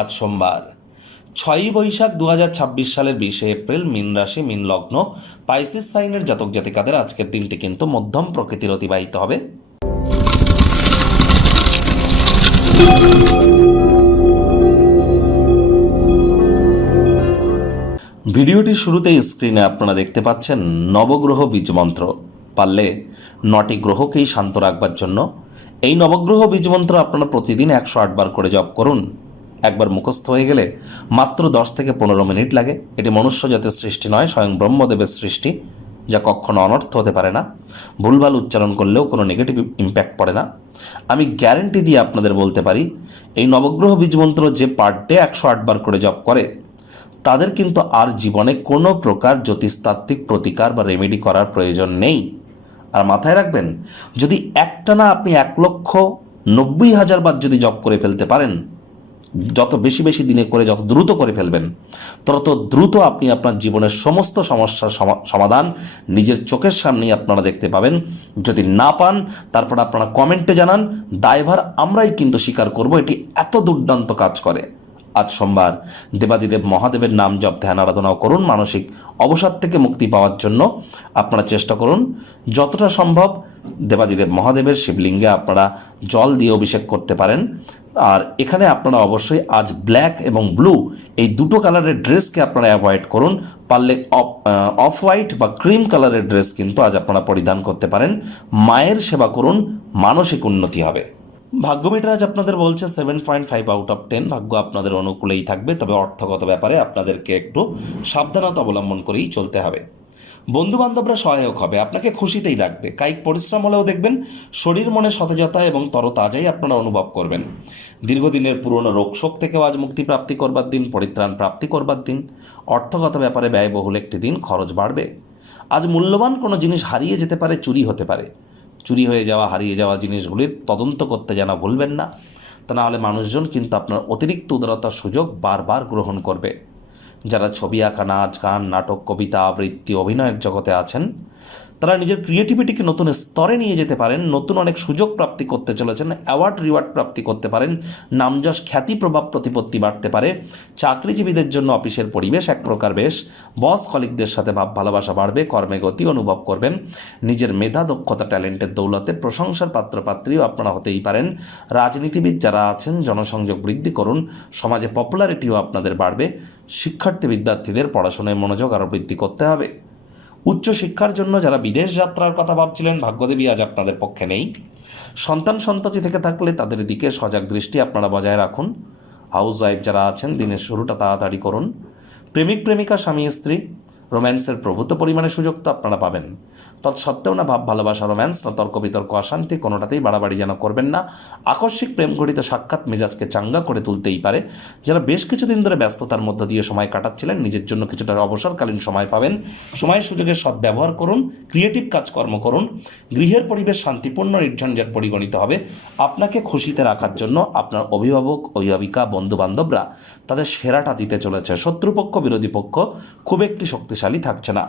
আজ সোমবার 6ই বৈশাখ 2026 সালের 20শে এপ্রিল, মীন রাশি, মীন লগ্ন, পাইসিস সাইনের জাতক জাতিকাদের আজকের দিনটি কিন্তু মধ্যম প্রকৃতির অতিবাহিত হবে। ভিডিওটির শুরুতেই স্ক্রিনে আপনারা দেখতে পাচ্ছেন নবগ্রহ বীজমন্ত্র। পারলে 9টি গ্রহকেই শান্ত রাখবার জন্য এই নবগ্রহ বীজমন্ত্র আপনারা প্রতিদিন 108 বার করে জপ করুন। একবার মুখস্থ হয়ে গেলে মাত্র 10 থেকে 15 মিনিট লাগে। এটি মনুষ্য জাতের সৃষ্টি নয়, স্বয়ং ব্রহ্মদেবের সৃষ্টি, যা কখনো অনর্থ হতে পারে না। ভুলভাল উচ্চারণ করলেও কোনো নেগেটিভ ইম্প্যাক্ট পড়ে না। আমি গ্যারেন্টি দিয়ে আপনাদের বলতে পারি, এই নবগ্রহ বীজমন্ত্র যে পার ডে 108 বার করে জপ করে তাদের কিন্তু আর জীবনে কোনো প্রকার জ্যোতিষতাত্ত্বিক প্রতিকার বা রেমেডি করার প্রয়োজন নেই। আর মাথায় রাখবেন, যদি একটানা আপনি 1,90,000 বার যদি জপ করে ফেলতে পারেন, যত বেশি বেশি দিনে করে যত দ্রুত করে ফেলবেন, তত দ্রুত আপনি আপনার জীবনের সমস্ত সমস্যার সমাধান নিজের চোখের সামনেই আপনারা দেখতে পাবেন। যদি না পান, তারপর আপনারা কমেন্টে জানান, দায়ভার আমরাই কিন্তু স্বীকার করব এটি এত দুর্দান্ত কাজ করে। আজ সোমবার দেবাদিদেব মহাদেবের নাম জপ ধ্যান আরাধনাও করুন। মানসিক অবসাদ থেকে মুক্তি পাওয়ার জন্য আপনারা চেষ্টা করুন যতটা সম্ভব দেবাদিদেব মহাদেবের শিবলিঙ্গে আপনারা জল দিয়ে অভিষেক করতে পারেন। আর এখানে আপনারা অবশ্যই আজ ব্ল্যাক এবং ব্লু এই দুটো কালারের ড্রেসকে আপনারা অ্যাভয়েড করুন। পারলে অফ হোয়াইট বা ক্রিম কালারের ড্রেস কিন্তু আজ আপনারা পরিধান করতে পারেন। মায়ের সেবা করুন, মানসিক উন্নতি হবে। ভাগ্য মিটার আজ আপনাদের বলছে 7.5 আউট অফ 10। ভাগ্য আপনাদের অনুকূলেই থাকবে, তবে অর্থগত ব্যাপারে আপনাদেরকে একটু সাবধানতা অবলম্বন করেই চলতে হবে। বন্ধু বান্ধবরা সহায়ক হবে, আপনাকে খুশিতেই রাখবে। কায়িক পরিশ্রম হলেও দেখবেন শরীর মনে সতেজতা এবং তরতাজাই আপনারা অনুভব করবেন। দীর্ঘদিনের পুরনো রোগশোক থেকেও আজ মুক্তি প্রাপ্তি করবার দিন, পরিত্রাণ প্রাপ্তি করবার দিন। অর্থগত ব্যাপারে ব্যয়বহুল একটি দিন, খরচ বাড়বে। আজ মূল্যবান কোনো জিনিস হারিয়ে যেতে পারে, চুরি হতে পারে। চুরি হয়ে যাওয়া, হারিয়ে যাওয়া জিনিসগুলির তদন্ত করতে যেন ভুলবেন না, তা নাহলে মানুষজন কিন্তু আপনার অতিরিক্ত উদারতার সুযোগ বারবার গ্রহণ করবে। যারা ছবি আঁকা, নাচ, গান, নাটক, কবিতা, আবৃত্তি, অভিনয়ের জগতে আছেন, তারা নিজের ক্রিয়েটিভিটিকে নতুন স্তরে নিয়ে যেতে পারেন। নতুন অনেক সুযোগ প্রাপ্তি করতে চলেছেন, অ্যাওয়ার্ড রিওয়ার্ড প্রাপ্তি করতে পারেন। নামযশ, খ্যাতি, প্রভাব, প্রতিপত্তি বাড়তে পারে। চাকরিজীবীদের জন্য অফিসের পরিবেশ এক প্রকার বেশ। বস কলিগদের সাথে ভাব ভালোবাসা বাড়বে। কর্মে গতি অনুভব করবেন। নিজের মেধা, দক্ষতা, ট্যালেন্টের দৌলতে প্রশংসার পাত্রপাত্রীও আপনারা হতেই পারেন। রাজনীতিবিদ যারা আছেন, জনসংযোগ বৃদ্ধি করুন। সমাজে পপুলারিটিও আপনাদের বাড়বে। শিক্ষার্থী বিদ্যার্থীদের পড়াশোনায় মনোযোগ আরও বৃদ্ধি করতে হবে। উচ্চশিক্ষার জন্য যারা বিদেশ যাত্রার কথা ভাবছিলেন, ভাগ্যদেবী আজ আপনাদের পক্ষে নেই। সন্তানতি থেকে থাকলে তাদের দিকে সজাগ দৃষ্টি আপনারা বজায় রাখুন। হাউস ওয়াইফ যারা আছেন, দিনের শুরুটা তাড়াতাড়ি করুন। প্রেমিক প্রেমিকা, স্বামী স্ত্রী, রোম্যান্সের প্রভূত পরিমাণে সুযোগ তো আপনারা পাবেন। তৎসত্ত্বেও না ভাব ভালোবাসা, রোম্যান্স না তর্ক বিতর্ক, অশান্তি, কোনোটাতেই বাড়াবাড়ি যেন করবেন না। আকস্মিক প্রেম ঘটিত সাক্ষাৎ মেজাজকে চাঙ্গা করে তুলতেই পারে। যারা বেশ কিছুদিন ধরে ব্যস্ততার মধ্য দিয়ে সময় কাটাচ্ছিলেন, নিজের জন্য কিছুটা অবসরকালীন সময় পাবেন। সময় সুযোগের সদ্ব্যবহার করুন, ক্রিয়েটিভ কাজকর্ম করুন। গৃহের পরিবেশ শান্তিপূর্ণ, নির্ঝঞ্ঝাট পরিগণিত হবে। আপনাকে খুশিতে রাখার জন্য আপনার অভিভাবক, অভিভাবিকা, বন্ধুবান্ধবরা তাদের সেরাটা দিতে চলেছে। শত্রুপক্ষ, বিরোধী পক্ষ খুব একটি শক্তিশালী থাকছে না।